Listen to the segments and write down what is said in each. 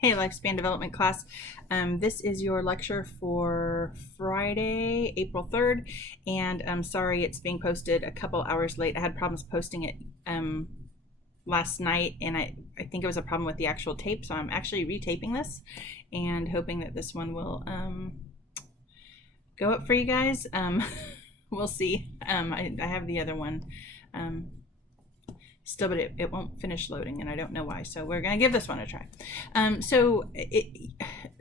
Hey, Lifespan Development class. This is your lecture for Friday, April 3rd, and I'm sorry it's being posted a couple hours late. I had problems posting it last night, and I think it was a problem with the actual tape, so I'm actually retaping this and hoping that this one will go up for you guys. We'll see. I have the other one. Still, but it won't finish loading, and I don't know why, so we're going to give this one a try.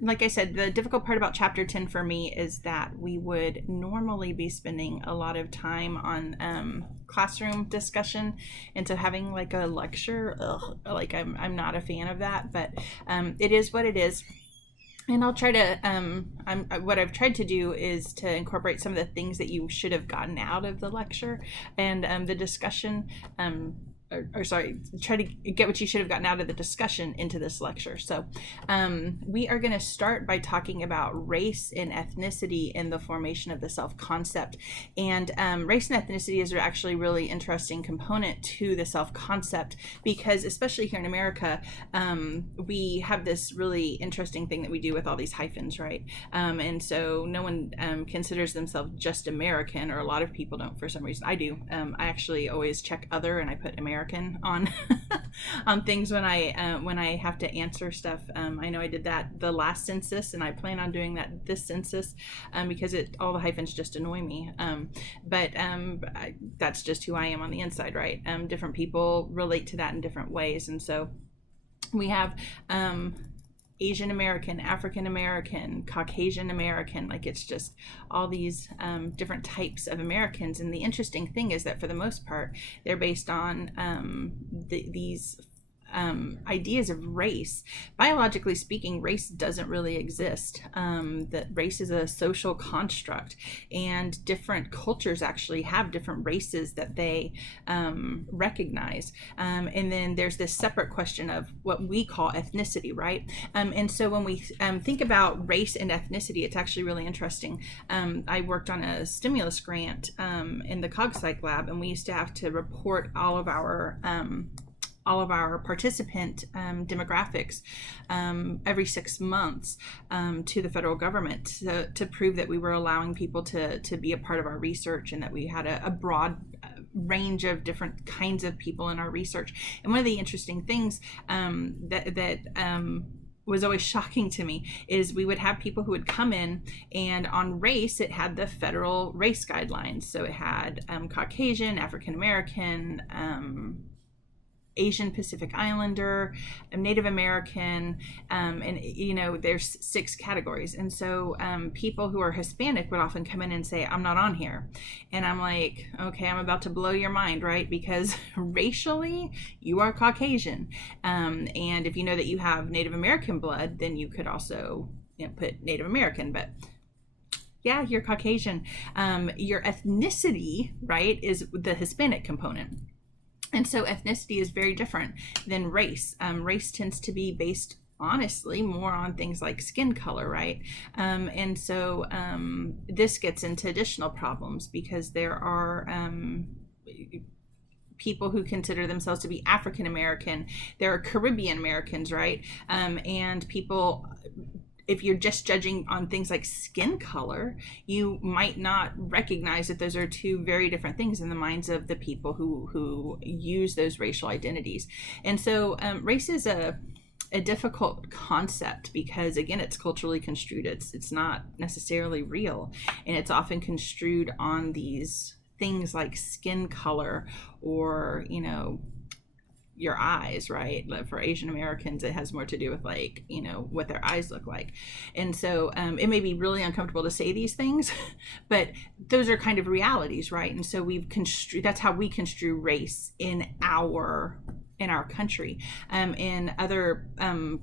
Like I said, the difficult part about chapter 10 for me is that we would normally be spending a lot of time on classroom discussion, and so having like a lecture, I'm not a fan of that, but it is what it is. And I'll try to, what I've tried to do is to incorporate some of the things that you should have gotten out of the lecture and the discussion, try to get what you should have gotten out of the discussion into this lecture. So we are going to start by talking about race and ethnicity in the formation of the self-concept. And race and ethnicity is actually a really interesting component to the self-concept, because especially here in America, we have this really interesting thing that we do with all these hyphens, right? And so no one considers themselves just American, or a lot of people don't for some reason. I do. I actually always check other, and I put American on on things when I have to answer stuff. I know I did that the last census, and I plan on doing that this census because all the hyphens just annoy me. That's just who I am on the inside, right? Different people relate to that in different ways, and so we have Asian American, African American, Caucasian American, like it's just all these different types of Americans. And the interesting thing is that for the most part, they're based on these ideas of race. Biologically speaking, race doesn't really exist. That race is a social construct, and different cultures actually have different races that they recognize. And then there's this separate question of what we call ethnicity, right? And so when we think about race and ethnicity, it's actually really interesting. I worked on a stimulus grant in the CogPsych lab, and we used to have to report all of our participant demographics every 6 months to the federal government to prove that we were allowing people to be a part of our research, and that we had a broad range of different kinds of people in our research. And one of the interesting things that was always shocking to me is we would have people who would come in, and on race, it had the federal race guidelines. So it had Caucasian, African American, Asian Pacific Islander, Native American, and there's 6 categories. And so people who are Hispanic would often come in and say, I'm not on here. And I'm like, okay, I'm about to blow your mind, right? Because racially, you are Caucasian. And if you know that you have Native American blood, then you could also put Native American, but yeah, you're Caucasian. Your ethnicity, right, is the Hispanic component. And so ethnicity is very different than race. Race tends to be based, honestly, more on things like skin color, right? And so this gets into additional problems, because there are people who consider themselves to be African American. There are Caribbean Americans, right? And people, if you're just judging on things like skin color, you might not recognize that those are 2 very different things in the minds of the people who use those racial identities. And so race is a difficult concept, because again, it's culturally construed. It's not necessarily real, and it's often construed on these things like skin color, or your eyes, right? For Asian Americans, it has more to do with what their eyes look like. And so it may be really uncomfortable to say these things, but those are kind of realities, right? And so that's how we construe race in our country. In other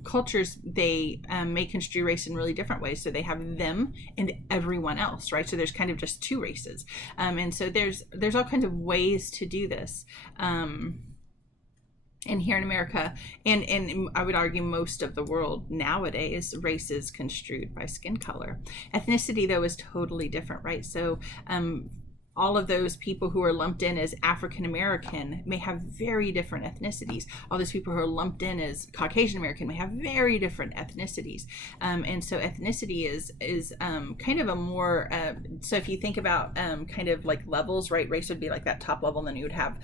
cultures, they may construe race in really different ways. So they have them and everyone else, right? So there's kind of just 2 races. And so there's all kinds of ways to do this. And here in America, and I would argue most of the world nowadays, race is construed by skin color. Ethnicity, though, is totally different, right? So all of those people who are lumped in as African American may have very different ethnicities. All those people who are lumped in as Caucasian American may have very different ethnicities. And so ethnicity is kind of a more, so if you think about kind of like levels, right? Race would be like that top level, and then you would have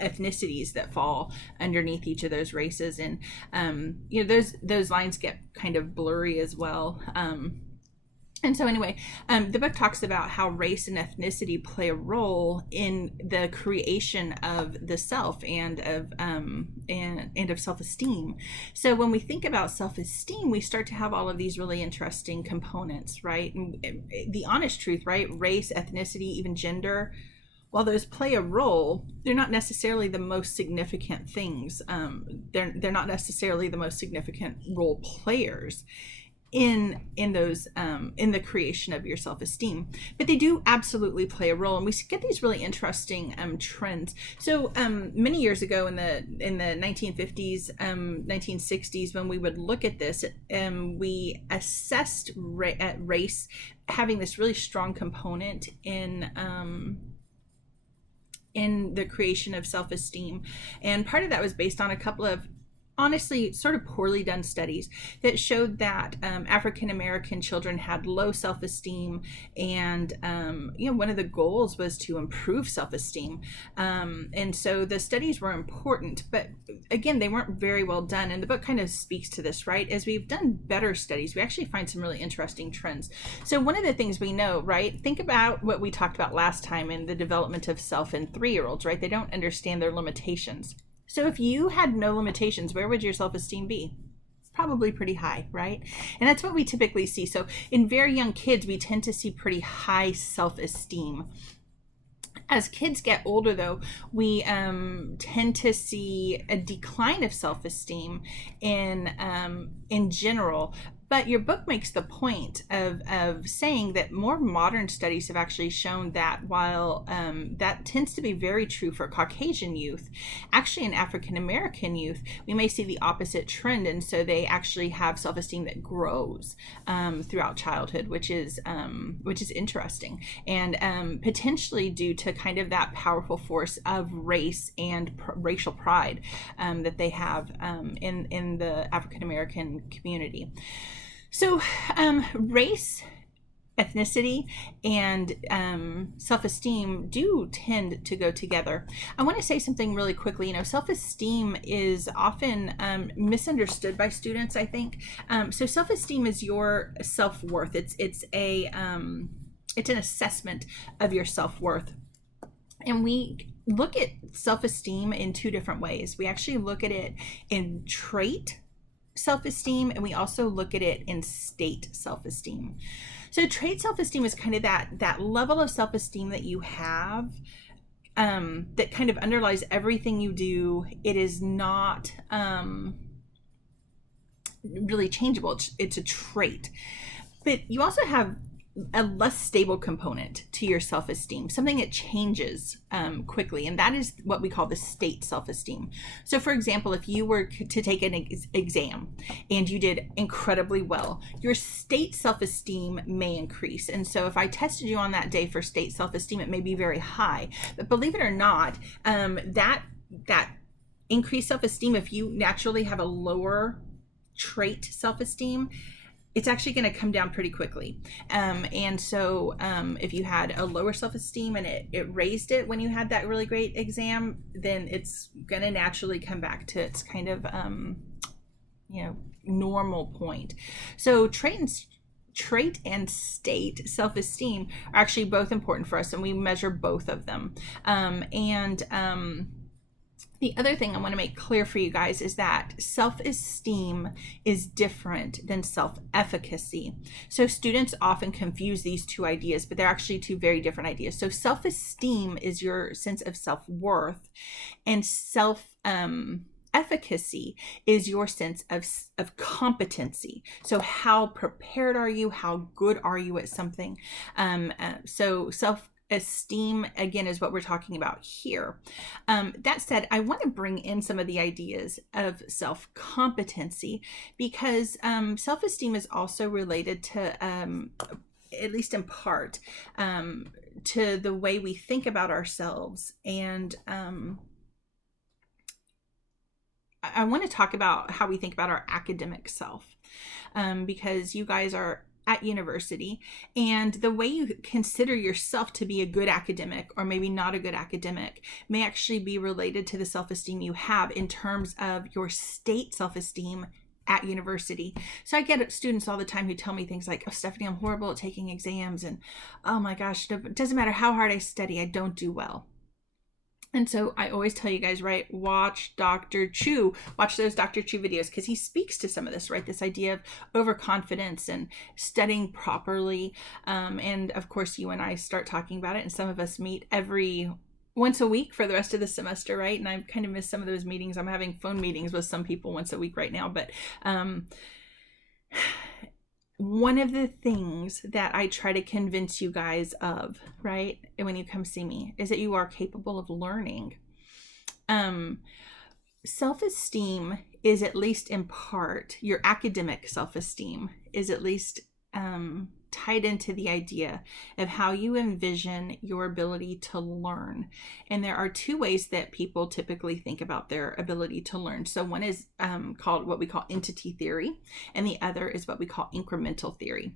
ethnicities that fall underneath each of those races. And, those lines get kind of blurry as well. And so anyway, the book talks about how race and ethnicity play a role in the creation of the self and of self-esteem. So when we think about self-esteem, we start to have all of these really interesting components, right? And the honest truth, right? Race, ethnicity, even gender, while those play a role, they're not necessarily the most significant things. They're not necessarily the most significant role players in those in the creation of your self-esteem, but they do absolutely play a role. And we get these really interesting trends. So many years ago in the 1950s, 1960s, when we would look at this, we assessed race having this really strong component in the creation of self-esteem. And part of that was based on a couple of honestly sort of poorly done studies that showed that African American children had low self-esteem, and one of the goals was to improve self-esteem, and so the studies were important, but again, they weren't very well done. And the book kind of speaks to this, right? As we've done better studies, we actually find some really interesting trends. So one of the things we know, right, think about what we talked about last time in the development of self in 3-year-olds, right? They don't understand their limitations. So if you had no limitations, where would your self-esteem be? Probably pretty high, right? And that's what we typically see. So in very young kids, we tend to see pretty high self-esteem. As kids get older, though, we tend to see a decline of self-esteem in general. But your book makes the point of saying that more modern studies have actually shown that while that tends to be very true for Caucasian youth, actually in African American youth, we may see the opposite trend. And so they actually have self-esteem that grows throughout childhood, which is interesting, and potentially due to kind of that powerful force of race and racial pride that they have in the African American community. So race, ethnicity, and self-esteem do tend to go together. I want to say something really quickly. Self-esteem is often misunderstood by students, I think. So self-esteem is your self-worth. It's an assessment of your self-worth. And we look at self-esteem in 2 different ways. We actually look at it in trait self-esteem, and we also look at it in state self-esteem. So trait self-esteem is kind of that level of self-esteem that you have that kind of underlies everything you do. It is not really changeable. It's a trait. But you also have a less stable component to your self-esteem, something that changes quickly, and that is what we call the state self-esteem. So for example, if you were to take an exam and you did incredibly well, your state self-esteem may increase. And so if I tested you on that day for state self-esteem, it may be very high. But believe it or not, that increased self-esteem, if you naturally have a lower trait self-esteem, it's actually going to come down pretty quickly. And so if you had a lower self-esteem and it raised it when you had that really great exam, then it's going to naturally come back to its kind of, normal point. So trait and state self-esteem are actually both important for us, and we measure both of them. The other thing I want to make clear for you guys is that self-esteem is different than self-efficacy. So students often confuse these 2 ideas, but they're actually 2 very different ideas. So self-esteem is your sense of self-worth, and efficacy is your sense of competency. So how prepared are you? How good are you at something? So self-esteem, again, is what we're talking about here. That said, I want to bring in some of the ideas of self-competency, because self-esteem is also related to, at least in part, to the way we think about ourselves. And I want to talk about how we think about our academic self, because you guys are at university, and the way you consider yourself to be a good academic or maybe not a good academic may actually be related to the self-esteem you have in terms of your state self-esteem at university. So I get students all the time who tell me things like, oh, Stephanie, I'm horrible at taking exams, and oh my gosh, it doesn't matter how hard I study, I don't do well. And so I always tell you guys, right, watch Dr. Chu, watch those Dr. Chu videos, because he speaks to some of this, right? This idea of overconfidence and studying properly. And of course, you and I start talking about it, and some of us meet once a week for the rest of the semester, right? And I've kind of missed some of those meetings. I'm having phone meetings with some people once a week right now, but one of the things that I try to convince you guys of, right, when you come see me, is that you are capable of learning. Self-esteem is, at least in part, your academic self-esteem is at least tied into the idea of how you envision your ability to learn. And there are two ways that people typically think about their ability to learn. So one is called what we call entity theory, and the other is what we call incremental theory.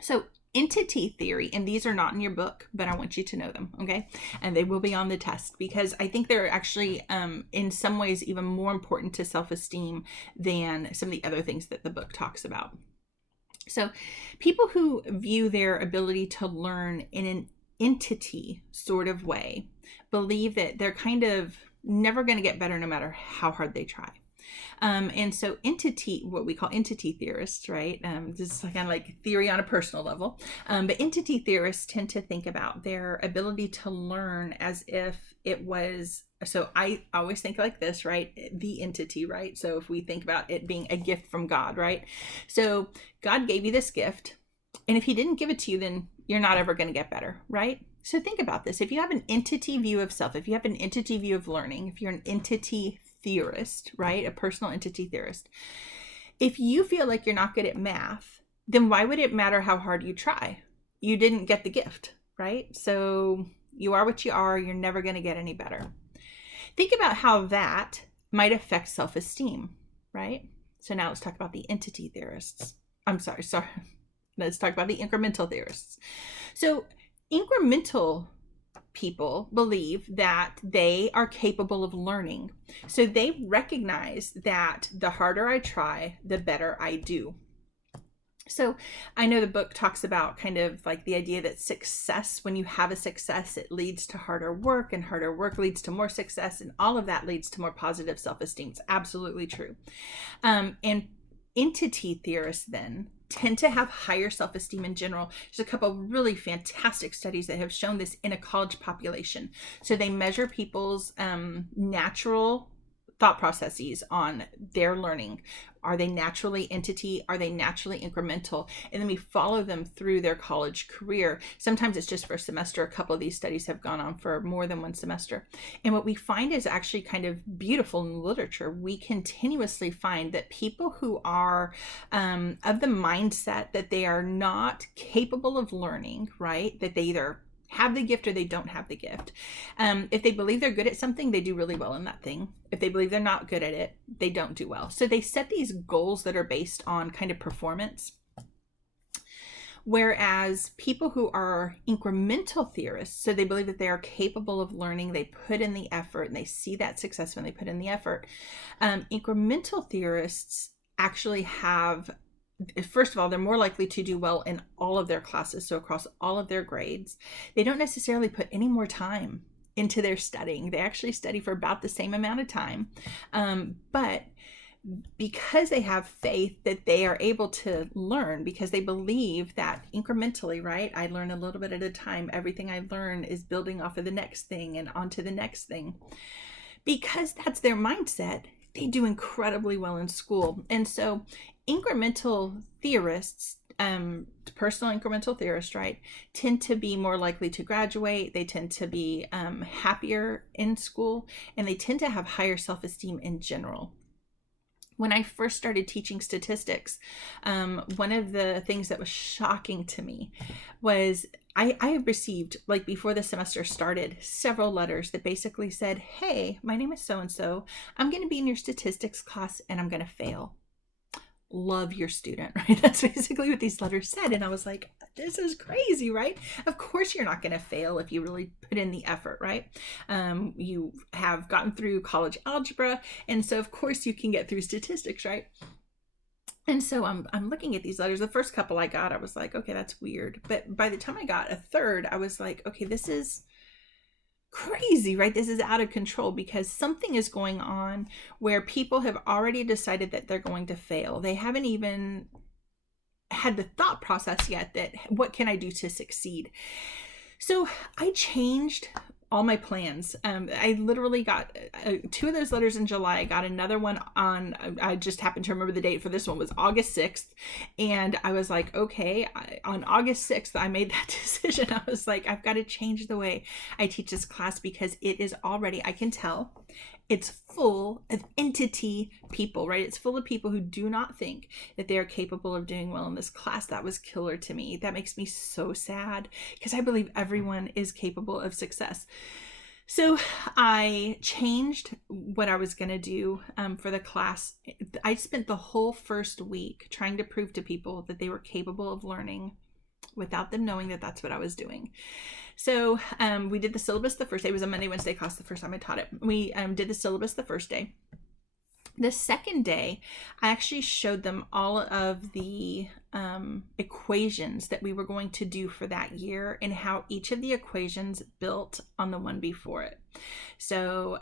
So entity theory, and these are not in your book, but I want you to know them, okay? And they will be on the test, because I think they're actually in some ways even more important to self-esteem than some of the other things that the book talks about. So people who view their ability to learn in an entity sort of way believe that they're kind of never going to get better no matter how hard they try. And so what we call entity theorists, right? This is kind of like theory on a personal level. But entity theorists tend to think about their ability to learn as if it was, so I always think like this, right? The entity, right? So if we think about it being a gift from God, right? So God gave you this gift, and if he didn't give it to you, then you're not ever going to get better, right? So think about this. If you have an entity view of self, if you have an entity view of learning, if you're an entity theorist, right? A personal entity theorist. If you feel like you're not good at math, then why would it matter how hard you try? You didn't get the gift, right? So you are what you are. You're never going to get any better. Think about how that might affect self-esteem, right? So now let's talk about the entity theorists. Sorry. Let's talk about the incremental theorists. So incremental people believe that they are capable of learning. So they recognize that the harder I try, the better I do. So I know the book talks about kind of like the idea that success, when you have a success, it leads to harder work, and harder work leads to more success, and all of that leads to more positive self-esteem. It's absolutely true. And entity theorists then tend to have higher self-esteem in general. There's a couple of really fantastic studies that have shown this in a college population. So they measure people's natural thought processes on their learning. Are they naturally entity? Are they naturally incremental? And then we follow them through their college career. Sometimes it's just for a semester. A couple of these studies have gone on for more than one semester. And what we find is actually kind of beautiful in literature. We continuously find that people who are of the mindset that they are not capable of learning, right? That they either have the gift or they don't have the gift. If they believe they're good at something, they do really well in that thing. If they believe they're not good at it, they don't do well. So they set these goals that are based on kind of performance. Whereas people who are incremental theorists, so they believe that they are capable of learning, they put in the effort, and they see that success when they put in the effort. Incremental theorists actually have, first of all, they're more likely to do well in all of their classes, so across all of their grades. They don't necessarily put any more time into their studying. They actually study for about the same amount of time. But because they have faith that they are able to learn, because they believe that incrementally, right? I learn a little bit at a time. Everything I learn is building off of the next thing and onto the next thing. Because that's their mindset, they do incredibly well in school. And so incremental theorists, personal incremental theorists, right, tend to be more likely to graduate. They tend to be happier in school, and they tend to have higher self-esteem in general. When I first started teaching statistics, one of the things that was shocking to me was I received, like before the semester started, several letters that basically said, hey, my name is so-and-so. I'm going to be in your statistics class and I'm going to fail. Love your student, right? That's basically what these letters said. And I was like, this is crazy, right? Of course you're not going to fail if you really put in the effort, right? You have gotten through college algebra, and so of course you can get through statistics, right? And so I'm looking at these letters. The first couple I got, I was like, okay, that's weird. But by the time I got a third, I was like, okay, this is crazy, right? This is out of control, because something is going on where people have already decided that they're going to fail. They haven't even had the thought process yet that what can I do to succeed? So I changed all my plans. I literally got 2 of those letters in July. I got another one on, I just happened to remember the date for this one, was August 6th. And I was like, okay, on August 6th, I made that decision. I was like, I've got to change the way I teach this class, because it is already, I can tell, it's full of entity people, right? It's full of people who do not think that they are capable of doing well in this class. That was killer to me. That makes me so sad, because I believe everyone is capable of success. So I changed what I was going to do for the class. I spent the whole first week trying to prove to people that they were capable of learning without them knowing that that's what I was doing. So we did the syllabus the first day. It was a Monday, Wednesday class the first time I taught it. We did the syllabus the first day. The second day, I actually showed them all of the equations that we were going to do for that year, and how each of the equations built on the one before it. So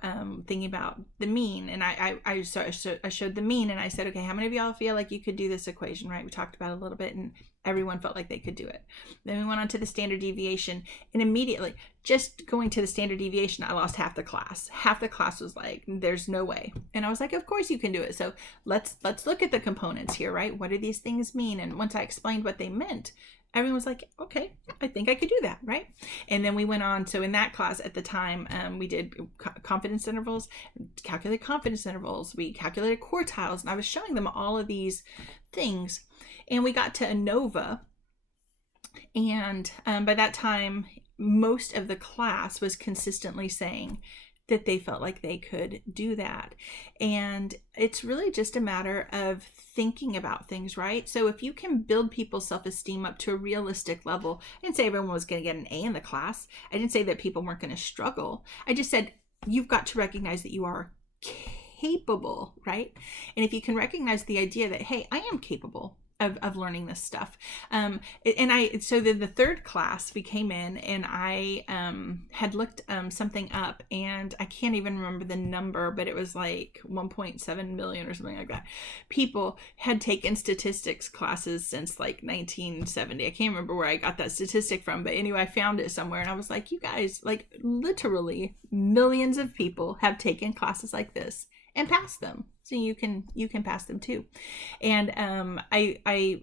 thinking about the mean, and I showed the mean, and I said, okay, how many of y'all feel like you could do this equation, right? We talked about it a little bit, and everyone felt like they could do it. Then we went on to the standard deviation, and immediately, just going to the standard deviation, I lost half the class. Half the class was like, there's no way. And I was like, of course you can do it. So let's look at the components here, right? What do these things mean? And once I explained what they meant, everyone was like, okay, I think I could do that, right? And then we went on. So in that class at the time, we did confidence intervals, calculated confidence intervals. We calculated quartiles, and I was showing them all of these things. And we got to ANOVA. And by that time, most of the class was consistently saying that they felt like they could do that. And it's really just a matter of thinking about things, right? So if you can build people's self-esteem up to a realistic level, I didn't say everyone was going to get an A in the class. I didn't say that people weren't going to struggle. I just said, you've got to recognize that you are capable, right? And if you can recognize the idea that, hey, I am capable of learning this stuff. So then the third class, we came in, and I had looked something up, and I can't even remember the number, but it was like 1.7 million or something like that. People had taken statistics classes since like 1970. I can't remember where I got that statistic from, but anyway, I found it somewhere, and I was like, you guys, like literally millions of people have taken classes like this and passed them. So you can pass them too. And I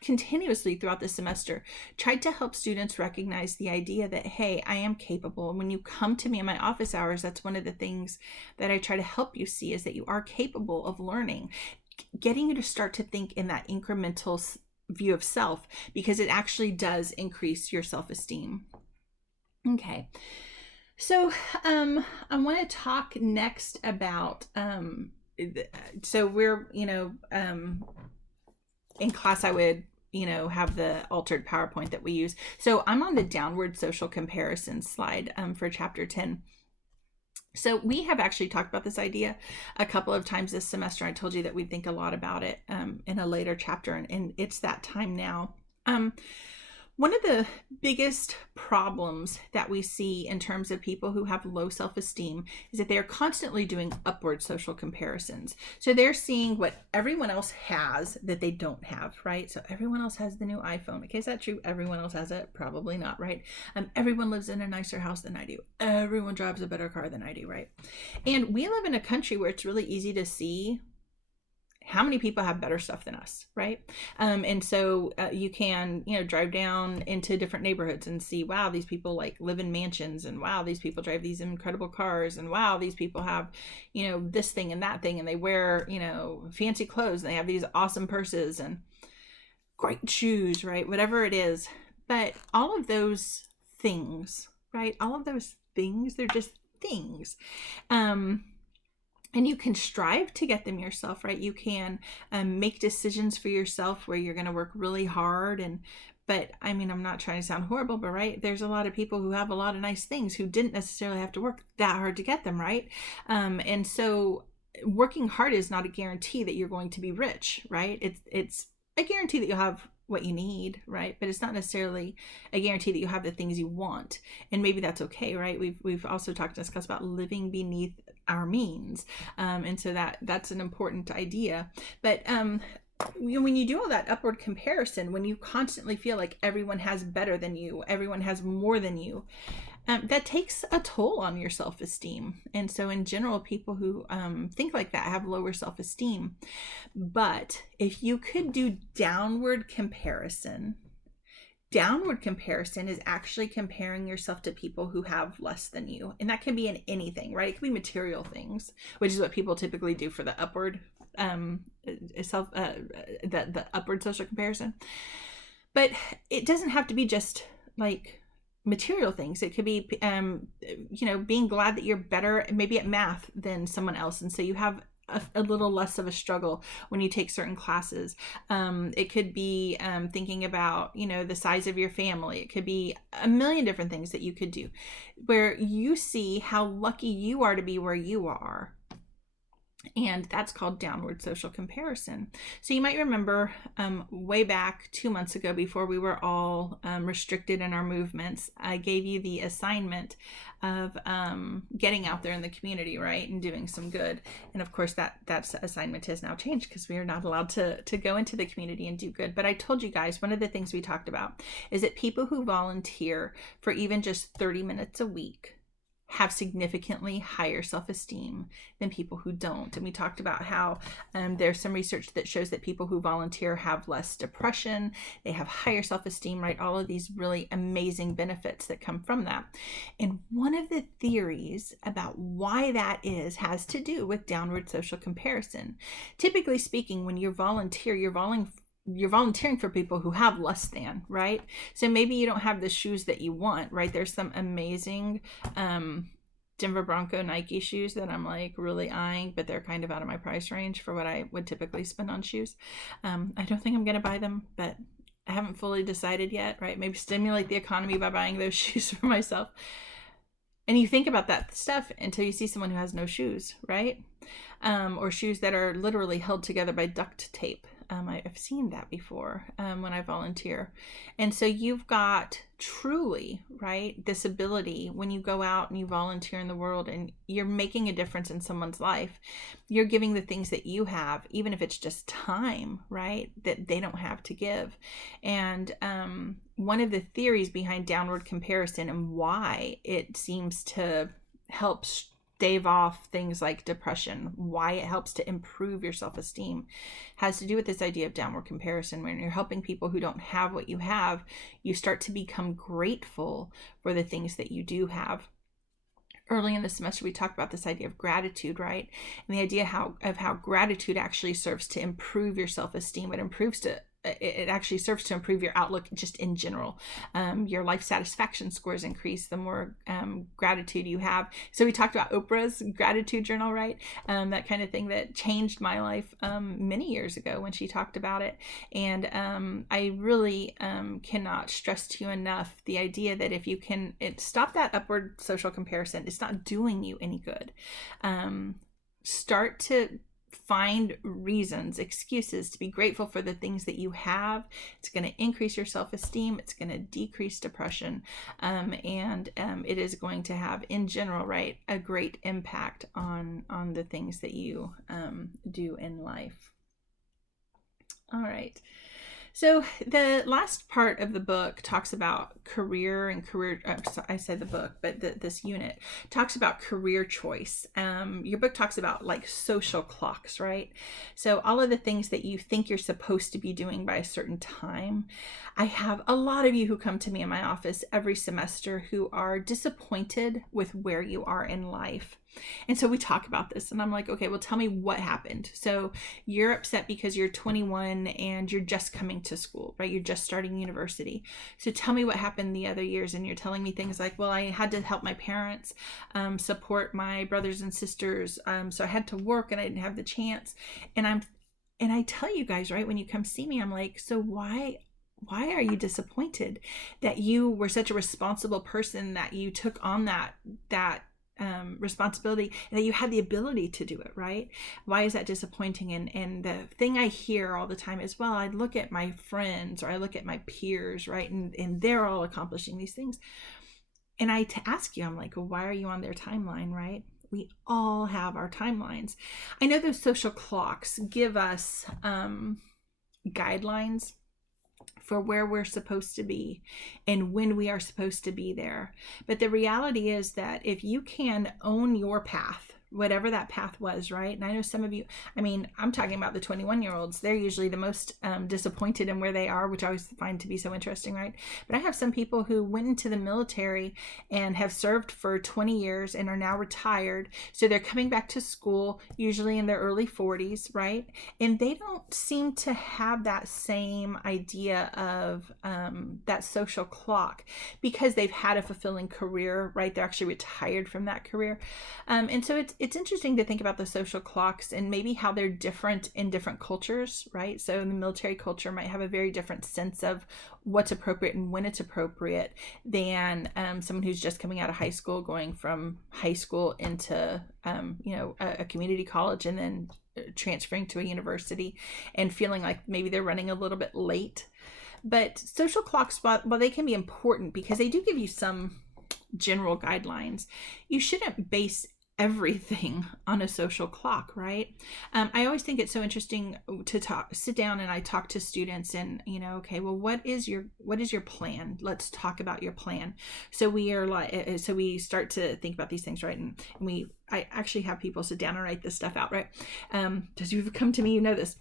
continuously throughout the semester tried to help students recognize the idea that, hey, I am capable. And when you come to me in my office hours, that's one of the things that I try to help you see, is that you are capable of learning, getting you to start to think in that incremental view of self, because it actually does increase your self-esteem. Okay. So I want to talk next about, so we're, in class I would, have the altered PowerPoint that we use. So I'm on the downward social comparison slide for chapter 10. So we have actually talked about this idea a couple of times this semester. I told you that we'd think a lot about it in a later chapter, and it's that time now. One of the biggest problems that we see in terms of people who have low self-esteem is that they're constantly doing upward social comparisons. So they're seeing what everyone else has that they don't have, right? So everyone else has the new iPhone. Okay, is that true? Everyone else has it? Probably not, right? Everyone lives in a nicer house than I do. Everyone drives a better car than I do, right? And we live in a country where it's really easy to see how many people have better stuff than us, right? And so you can, drive down into different neighborhoods and see, wow, these people like live in mansions, and wow, these people drive these incredible cars, and wow, these people have, this thing and that thing, and they wear, fancy clothes, and they have these awesome purses and great shoes, right? Whatever it is. But all of those things, right? All of those things, they're just things. And you can strive to get them yourself, right? You can make decisions for yourself where you're going to work really hard. But I mean, I'm not trying to sound horrible, but right, there's a lot of people who have a lot of nice things who didn't necessarily have to work that hard to get them, right? And so working hard is not a guarantee that you're going to be rich, right? It's a guarantee that you'll have what you need, right? But it's not necessarily a guarantee that you have the things you want, and maybe that's okay, right? We've also discussed about living beneath our means, and so that's an important idea. But when you do all that upward comparison, when you constantly feel like everyone has better than you, everyone has more than you, that takes a toll on your self-esteem. And so in general, people who think like that have lower self-esteem. But if you could do downward comparison is actually comparing yourself to people who have less than you. And that can be in anything, right? It can be material things, which is what people typically do for the upward the upward social comparison. But it doesn't have to be just like material things. It could be being glad that you're better maybe at math than someone else, and so you have a little less of a struggle when you take certain classes. It could be thinking about the size of your family. It could be a million different things that you could do where you see how lucky you are to be where you are. And that's called downward social comparison. So you might remember way back 2 months ago, before we were all restricted in our movements, I gave you the assignment of getting out there in the community, right, and doing some good. And of course, that assignment has now changed because we are not allowed to go into the community and do good. But I told you guys, one of the things we talked about is that people who volunteer for even just 30 minutes a week have significantly higher self-esteem than people who don't. And we talked about how there's some research that shows that people who volunteer have less depression, they have higher self-esteem, right? All of these really amazing benefits that come from that. And one of the theories about why that is has to do with downward social comparison. Typically speaking, when you volunteer, you're volunteering for people who have less than, right? So maybe you don't have the shoes that you want, right? There's some amazing Denver Bronco Nike shoes that I'm like really eyeing, but they're kind of out of my price range for what I would typically spend on shoes. I don't think I'm going to buy them, but I haven't fully decided yet, right? Maybe stimulate the economy by buying those shoes for myself. And you think about that stuff until you see someone who has no shoes, right? Or shoes that are literally held together by duct tape. I've seen that before when I volunteer. And so you've got truly, right, this ability when you go out and you volunteer in the world and you're making a difference in someone's life. You're giving the things that you have, even if it's just time, right, that they don't have to give. And one of the theories behind downward comparison and why it seems to help stave off things like depression, why it helps to improve your self-esteem, has to do with this idea of downward comparison. When you're helping people who don't have what you have, you start to become grateful for the things that you do have. Early in the semester, we talked about this idea of gratitude, right? And the idea of how gratitude actually serves to improve your self-esteem. It actually serves to improve your outlook just in general. Your life satisfaction scores increase the more gratitude you have. So we talked about Oprah's gratitude journal, right? That kind of thing that changed my life many years ago when she talked about it. And I really cannot stress to you enough the idea that if you can stop that upward social comparison, it's not doing you any good. Start to find reasons, excuses to be grateful for the things that you have. It's going to increase your self-esteem. It's going to decrease depression. And it is going to have, in general, right, a great impact on the things that you do in life. All right. So the last part of the book talks about career and career. I say the book, but this unit talks about career choice. Your book talks about like social clocks, right? So all of the things that you think you're supposed to be doing by a certain time. I have a lot of you who come to me in my office every semester who are disappointed with where you are in life. And so we talk about this, and I'm like, okay, well, tell me what happened. So you're upset because you're 21 and you're just coming to school, right? You're just starting university. So tell me what happened the other years. And you're telling me things like, well, I had to help my parents support my brothers and sisters. So I had to work and I didn't have the chance. And I tell you guys, right, when you come see me, I'm like, so why are you disappointed that you were such a responsible person, that you took on that responsibility, and that you had the ability to do it, right? Why is that disappointing? And the thing I hear all the time is, well, I look at my friends or I look at my peers, right? And they're all accomplishing these things. And ask you, I'm like, well, why are you on their timeline, right? We all have our timelines. I know those social clocks give us guidelines for where we're supposed to be and when we are supposed to be there. But the reality is that if you can own your path, whatever that path was, right? And I know some of you, I mean, I'm talking about the 21-year-olds. They're usually the most disappointed in where they are, which I always find to be so interesting, right? But I have some people who went into the military and have served for 20 years and are now retired. So they're coming back to school, usually in their early 40s, right? And they don't seem to have that same idea of that social clock because they've had a fulfilling career, right? They're actually retired from that career. And so it's interesting to think about the social clocks and maybe how they're different in different cultures, right? So the military culture might have a very different sense of what's appropriate and when it's appropriate than someone who's just coming out of high school, going from high school into a community college and then transferring to a university and feeling like maybe they're running a little bit late. But social clocks, while they can be important because they do give you some general guidelines, you shouldn't base everything on a social clock, right? I always think it's so interesting to sit down and I talk to students and, okay, well, what is your plan? Let's talk about your plan. So we start to think about these things, right? And I actually have people sit down and write this stuff out, right? Because you've come to me, you know this.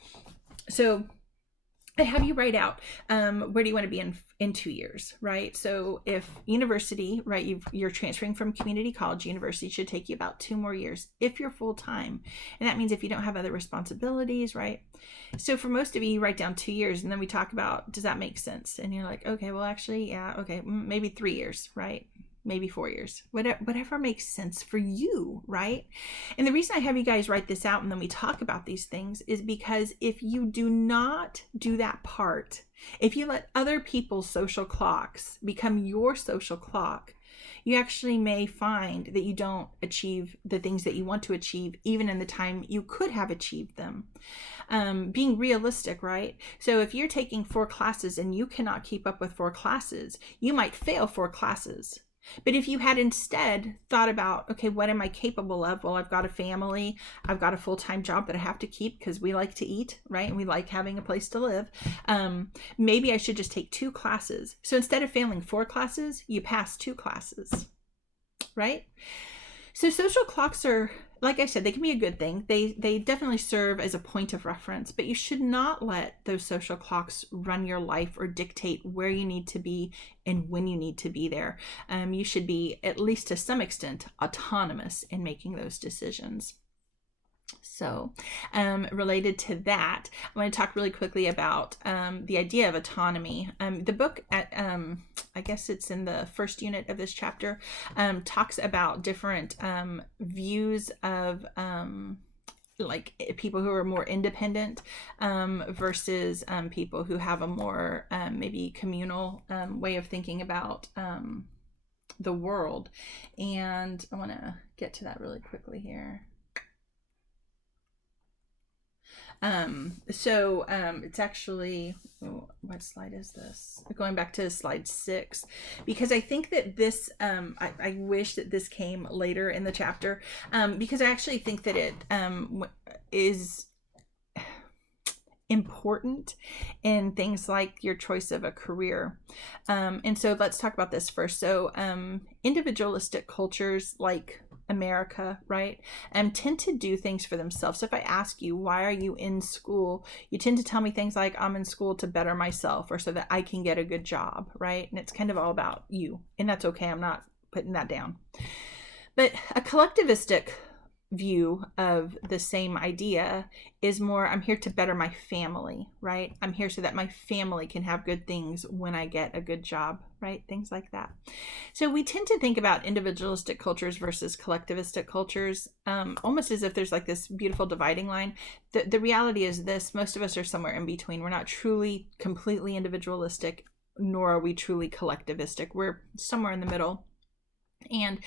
So I have you write out where do you want to be in 2 years, right? So if university, right, you're transferring from community college, university should take you about 2 more years if you're full time. And that means if you don't have other responsibilities, right? So for most of you write down 2 years and then we talk about, does that make sense? And you're like, okay, well, actually, yeah, okay, maybe 3 years, right? Maybe 4 years, whatever makes sense for you, right? And the reason I have you guys write this out and then we talk about these things is because if you do not do that part, if you let other people's social clocks become your social clock, you actually may find that you don't achieve the things that you want to achieve, even in the time you could have achieved them. Being realistic, right? So if you're taking 4 classes and you cannot keep up with 4 classes, you might fail 4 classes. But if you had instead thought about, okay, what am I capable of? Well, I've got a family, I've got a full-time job that I have to keep because we like to eat, right? And we like having a place to live. Maybe I should just take 2 classes. So instead of failing 4 classes, you pass 2 classes, right? So social clocks are, like I said, they can be a good thing. They definitely serve as a point of reference, but you should not let those social clocks run your life or dictate where you need to be and when you need to be there. You should be, at least to some extent, autonomous in making those decisions. So related to that, I want to talk really quickly about the idea of autonomy. The book, I guess it's in the first unit of this chapter, talks about different views of like people who are more independent versus people who have a more maybe communal way of thinking about the world. And I want to get to that really quickly here. It's actually, what slide is this? Going back to slide 6, because I think that this, I wish that this came later in the chapter, because I actually think that it is important in things like your choice of a career. And so let's talk about this first. So individualistic cultures like America, right, tend to do things for themselves. So if I ask you, why are you in school? You tend to tell me things like, I'm in school to better myself, or so that I can get a good job, right? And it's kind of all about you. And that's okay. I'm not putting that down. But a collectivistic view of the same idea is more, I'm here to better my family, right? I'm here so that my family can have good things when I get a good job, right? Things like that. So we tend to think about individualistic cultures versus collectivistic cultures, almost as if there's like this beautiful dividing line. The reality is this: most of us are somewhere in between. We're not truly completely individualistic, nor are we truly collectivistic. We're somewhere in the middle. And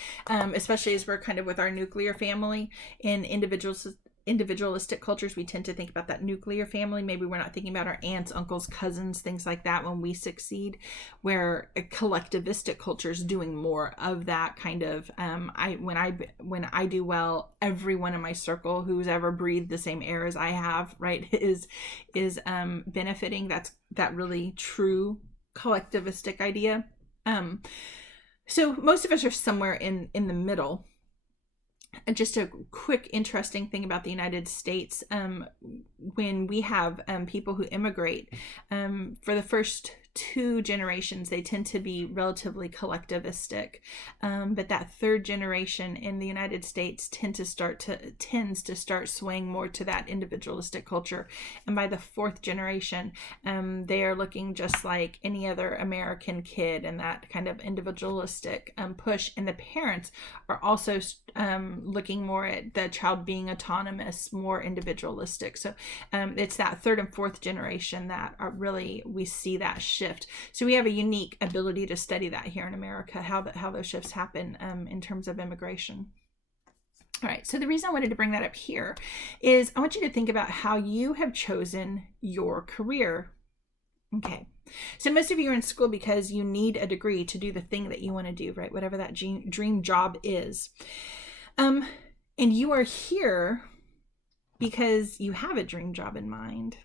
especially as we're kind of with our nuclear family in individualistic cultures, we tend to think about that nuclear family. Maybe we're not thinking about our aunts, uncles, cousins, things like that when we succeed, where a collectivistic culture is doing more of that kind of, when I do well, everyone in my circle who's ever breathed the same air as I have, right, is benefiting. That's that really true collectivistic idea. So most of us are somewhere in the middle. And just a quick interesting thing about the United States, when we have people who immigrate, for the first 2 generations, they tend to be relatively collectivistic, but that 3rd generation in the United States tends to start swaying more to that individualistic culture, and by the 4th generation, they are looking just like any other American kid, and that kind of individualistic push. And the parents are also looking more at the child being autonomous, more individualistic. So it's that 3rd and 4th generation that are really, we see that shift. So we have a unique ability to study that here in America, how those shifts happen in terms of immigration. All right, so the reason I wanted to bring that up here is I want you to think about how you have chosen your career. Okay, so most of you are in school because you need a degree to do the thing that you want to do, right? Whatever that dream job is. And you are here because you have a dream job in mind.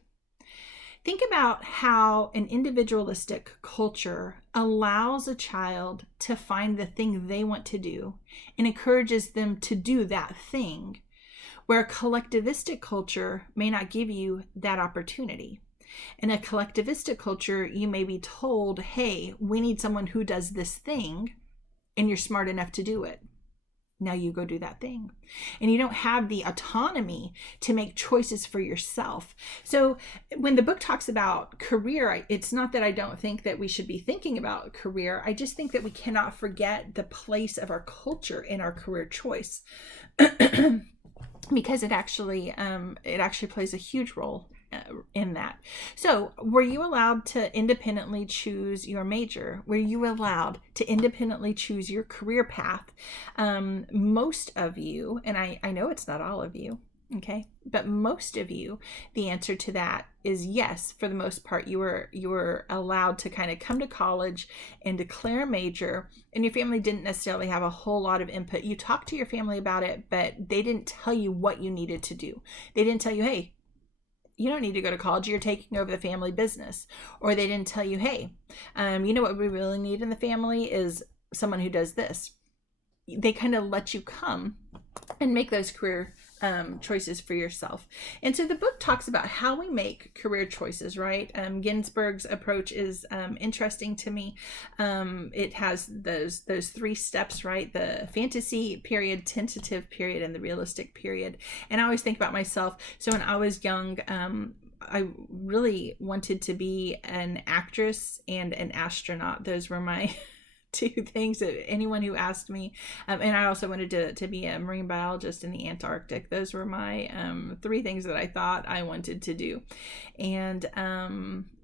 Think about how an individualistic culture allows a child to find the thing they want to do and encourages them to do that thing, where a collectivistic culture may not give you that opportunity. In a collectivistic culture, you may be told, hey, we need someone who does this thing, and you're smart enough to do it. Now you go do that thing. And you don't have the autonomy to make choices for yourself. So when the book talks about career, it's not that I don't think that we should be thinking about career. I just think that we cannot forget the place of our culture in our career choice. Because it actually plays a huge role in that. So were you allowed to independently choose your major? Were you allowed to independently choose your career path? Most of you, and I know it's not all of you, okay, but most of you, the answer to that is yes. For the most part, you were allowed to kind of come to college and declare a major, and your family didn't necessarily have a whole lot of input. You talked to your family about it, but they didn't tell you what you needed to do. They didn't tell you, hey, you don't need to go to college, you're taking over the family business. Or they didn't tell you, hey, you know what we really need in the family is someone who does this. They kind of let you come and make those career choices for yourself. And so the book talks about how we make career choices, right? Ginsberg's approach is interesting to me. It has those 3 steps, right? The fantasy period, tentative period, and the realistic period. And I always think about myself. So when I was young, I really wanted to be an actress and an astronaut. Those were my 2 things that anyone who asked me, and I also wanted to be a marine biologist in the Antarctic. Those were my 3 things that I thought I wanted to do. And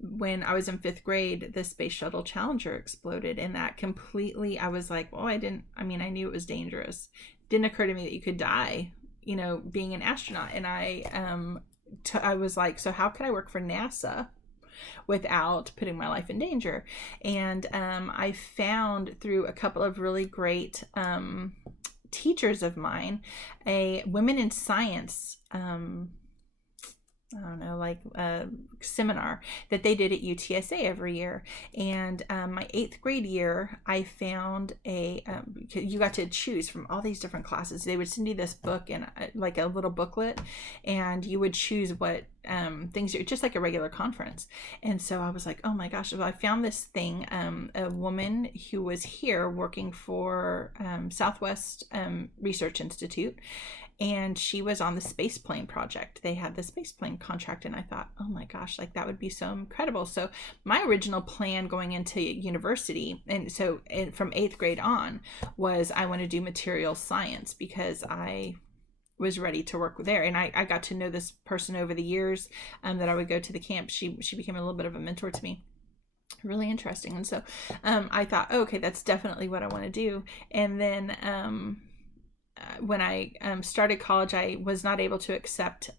when I was in 5th grade, the Space Shuttle Challenger exploded, and that completely, I was like, well, I knew it was dangerous. It didn't occur to me that you could die, being an astronaut. And I was like, so how could I work for NASA without putting my life in danger? And I found through a couple of really great teachers of mine, a Women in Science I don't know, like a seminar that they did at UTSA every year. And my 8th grade year, I found you got to choose from all these different classes. They would send you this book and like a little booklet, and you would choose what things, just like a regular conference. And so I was like, oh my gosh, well, I found this thing, a woman who was here working for Southwest Research Institute, and she was on the space plane project. They had the space plane contract, and I thought, oh my gosh, like that would be so incredible. So my original plan going into university, and so from 8th grade on, was I want to do material science because I was ready to work there. And I got to know this person over the years that I would go to the camp. She became a little bit of a mentor to me. Really interesting. And so I thought, oh, okay, that's definitely what I want to do. And then when I started college, I was not able to accept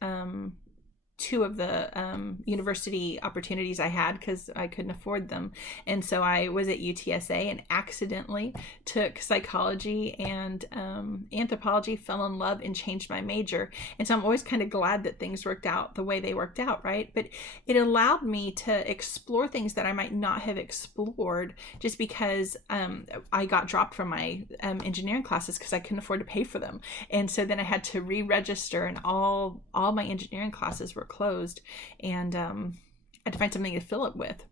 2 of the university opportunities I had because I couldn't afford them. And so I was at UTSA and accidentally took psychology and anthropology, fell in love, and changed my major. And so I'm always kind of glad that things worked out the way they worked out, right? But it allowed me to explore things that I might not have explored just because I got dropped from my engineering classes because I couldn't afford to pay for them. And so then I had to re-register, and all my engineering classes were closed, and I had to find something to fill it with.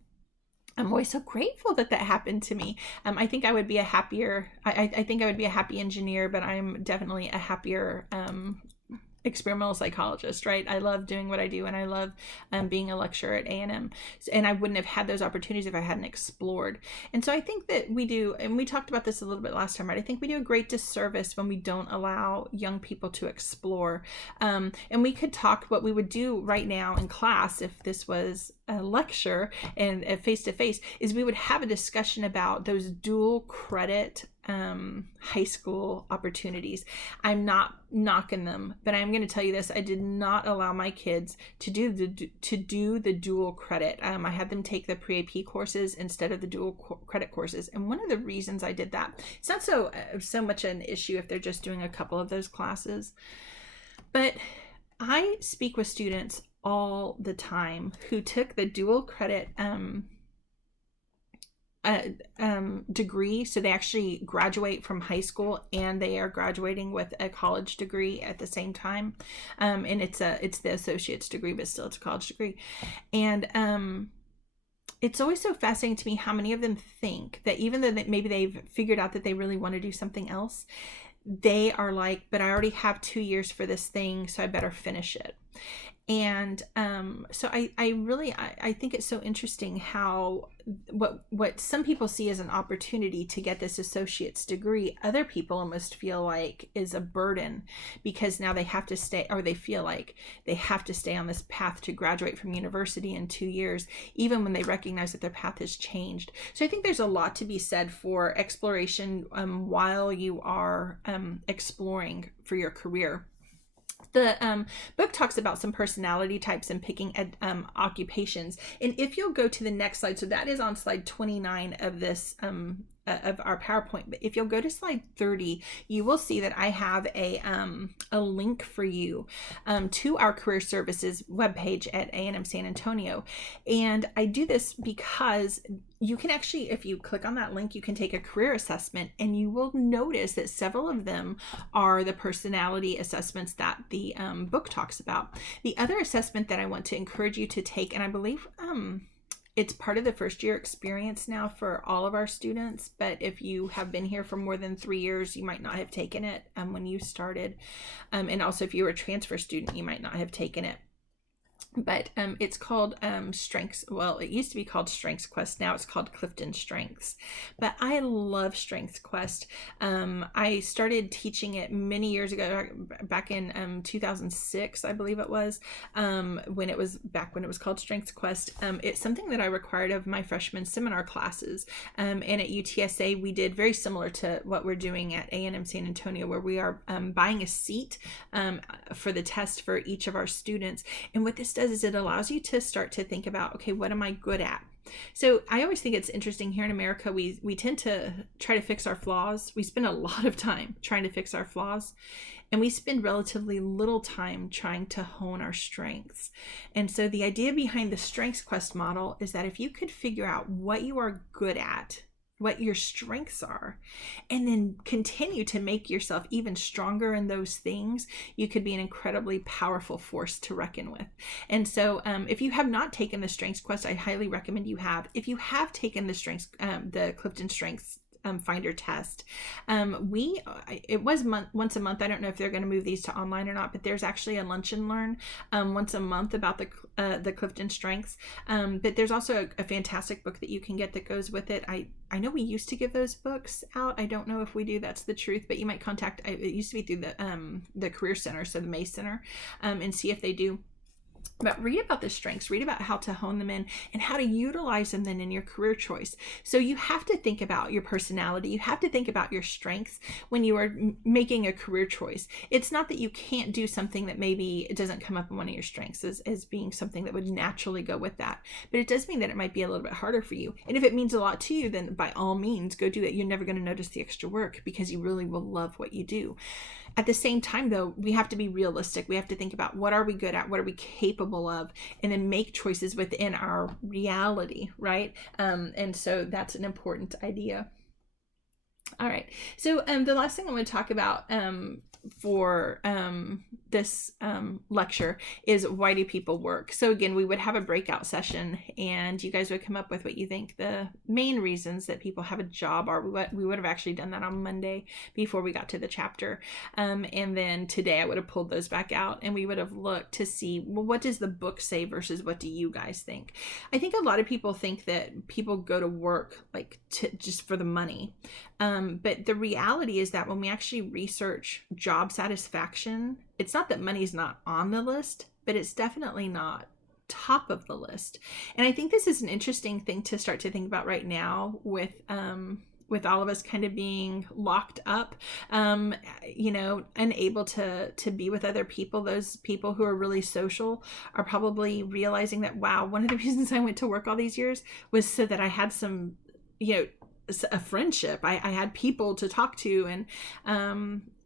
I'm always so grateful that happened to me. I think I would be a happier, I think I would be a happy engineer, but I'm definitely a happier experimental psychologist, right? I love doing what I do, and I love being a lecturer at A&M, and I wouldn't have had those opportunities if I hadn't explored. And so I think that we do, and we talked about this a little bit last time, right? I think we do a great disservice when we don't allow young people to explore. And we could talk what we would do right now in class if this was a lecture and face-to-face, is we would have a discussion about those dual credit high school opportunities. I'm not knocking them, but I'm going to tell you this: I did not allow my kids to do the dual credit. I had them take the pre-AP courses instead of the dual credit courses, and one of the reasons I did that, it's not so much an issue if they're just doing a couple of those classes, but I speak with students all the time who took the dual credit degree, so they actually graduate from high school and they are graduating with a college degree at the same time, and it's the associate's degree, but still it's a college degree. And it's always so fascinating to me how many of them think that even though maybe they've figured out that they really want to do something else, they are like, but I already have 2 years for this thing, so I better finish it. And so I think it's so interesting how what some people see as an opportunity to get this associate's degree, other people almost feel like is a burden, because now they have to stay, or they feel like they have to stay on this path to graduate from university in 2 years, even when they recognize that their path has changed. So I think there's a lot to be said for exploration while you are exploring for your career. The book talks about some personality types and picking occupations. And if you'll go to the next slide, so that is on slide 29 of this of our PowerPoint. But if you'll go to slide 30, you will see that I have a link for you to our career services webpage at A&M San Antonio. And I do this because you can actually, if you click on that link, you can take a career assessment, and you will notice that several of them are the personality assessments that the book talks about. The other assessment that I want to encourage you to take, and I believe it's part of the first year experience now for all of our students, but if you have been here for more than 3 years, you might not have taken it when you started. And also if you were a transfer student, you might not have taken it. But it's called Strengths. Well, it used to be called Strengths Quest. Now it's called Clifton Strengths. But I love Strengths Quest. I started teaching it many years ago, back in 2006, I believe it was, when it was called Strengths Quest. It's something that I required of my freshman seminar classes. And at UTSA, we did very similar to what we're doing at A&M San Antonio, where we are buying a seat for the test for each of our students. And what this does is it allows you to start to think about, okay, what am I good at? So I always think it's interesting here in America, we tend to try to fix our flaws. We spend a lot of time trying to fix our flaws, and we spend relatively little time trying to hone our strengths. And so the idea behind the Strengths Quest model is that if you could figure out what you are good at, what your strengths are, and then continue to make yourself even stronger in those things, you could be an incredibly powerful force to reckon with. And so if you have not taken the Strengths Quest, I highly recommend you have. If you have taken the the Clifton Strengths Finder test, it was once a month. I don't know if they're going to move these to online or not, but there's actually a lunch and learn once a month about the Clifton Strengths. But there's also a fantastic book that you can get that goes with it. I know we used to give those books out. I don't know if we do. That's the truth. But you might contact. It used to be through the Career Center, so the Mace Center, and see if they do. But read about the strengths, read about how to hone them in and how to utilize them then in your career choice. So you have to think about your personality. You have to think about your strengths when you are making a career choice. It's not that you can't do something that maybe it doesn't come up in one of your strengths as being something that would naturally go with that. But it does mean that it might be a little bit harder for you. And if it means a lot to you, then by all means, go do it. You're never going to notice the extra work because you really will love what you do. At the same time, though, we have to be realistic. We have to think about what are we good at, what are we capable of, and then make choices within our reality, right? And so that's an important idea. All right. So the last thing I want to talk about for this lecture is, why do people work? So again, we would have a breakout session and you guys would come up with what you think the main reasons that people have a job are. We would have actually done that on Monday before we got to the chapter. And then today I would have pulled those back out and we would have looked to see, well, what does the book say versus what do you guys think? I think a lot of people think that people go to work like just for the money. But the reality is that when we actually research job satisfaction, it's not that money's not on the list, but it's definitely not top of the list. And I think this is an interesting thing to start to think about right now with all of us kind of being locked up, unable to be with other people. Those people who are really social are probably realizing that, wow, one of the reasons I went to work all these years was so that I had some, a friendship. I had people to talk to, and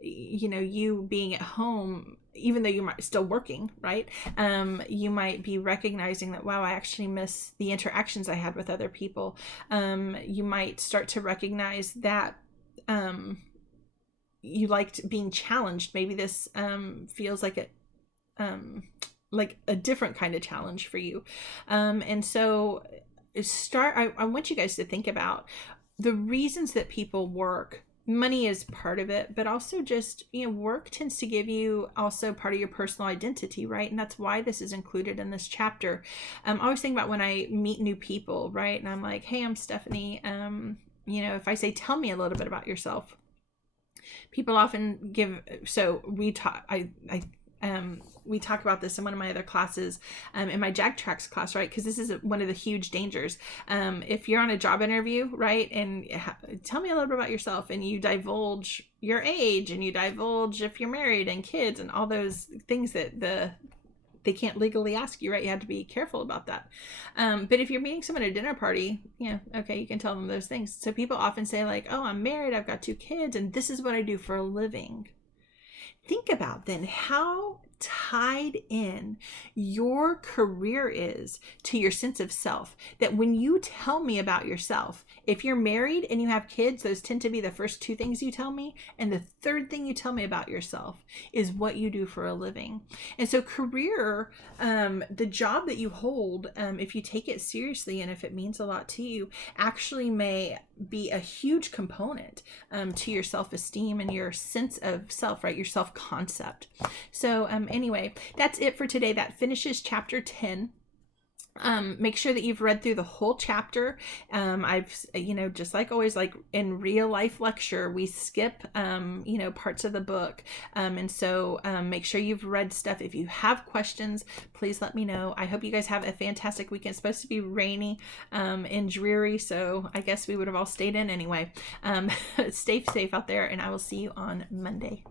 you being at home, even though you might still working, right? You might be recognizing that, wow, I actually miss the interactions I had with other people. You might start to recognize that you liked being challenged. Maybe this feels like a different kind of challenge for you. And so I want you guys to think about the reasons that people work. Money is part of it, but also just, work tends to give you also part of your personal identity, right? And that's why this is included in this chapter. I always think about when I meet new people, right? And I'm like, hey, I'm Stephanie. If I say, tell me a little bit about yourself, people often give, so we talk, we talk about this in one of my other classes, in my JAG Tracks class, right? Because this is one of the huge dangers. If you're on a job interview, right, and tell me a little bit about yourself, and you divulge your age, and you divulge if you're married and kids, and all those things that they can't legally ask you, right? You have to be careful about that. But if you're meeting someone at a dinner party, okay, you can tell them those things. So people often say like, oh, I'm married, I've got 2 kids, and this is what I do for a living. Think about then how tied in your career is to your sense of self, that when you tell me about yourself, if you're married and you have kids, those tend to be the first 2 things you tell me, and the third thing you tell me about yourself is what you do for a living. And so career, the job that you hold, if you take it seriously and if it means a lot to you, actually may be a huge component to your self-esteem and your sense of self, right? Your self-concept. So anyway, that's it for today. That finishes chapter 10. Make sure that you've read through the whole chapter. I've, just like always, like in real life lecture, we skip, parts of the book. And so make sure you've read stuff. If you have questions, please let me know. I hope you guys have a fantastic weekend. It's supposed to be rainy and dreary, so I guess we would have all stayed in anyway. Stay safe out there, and I will see you on Monday.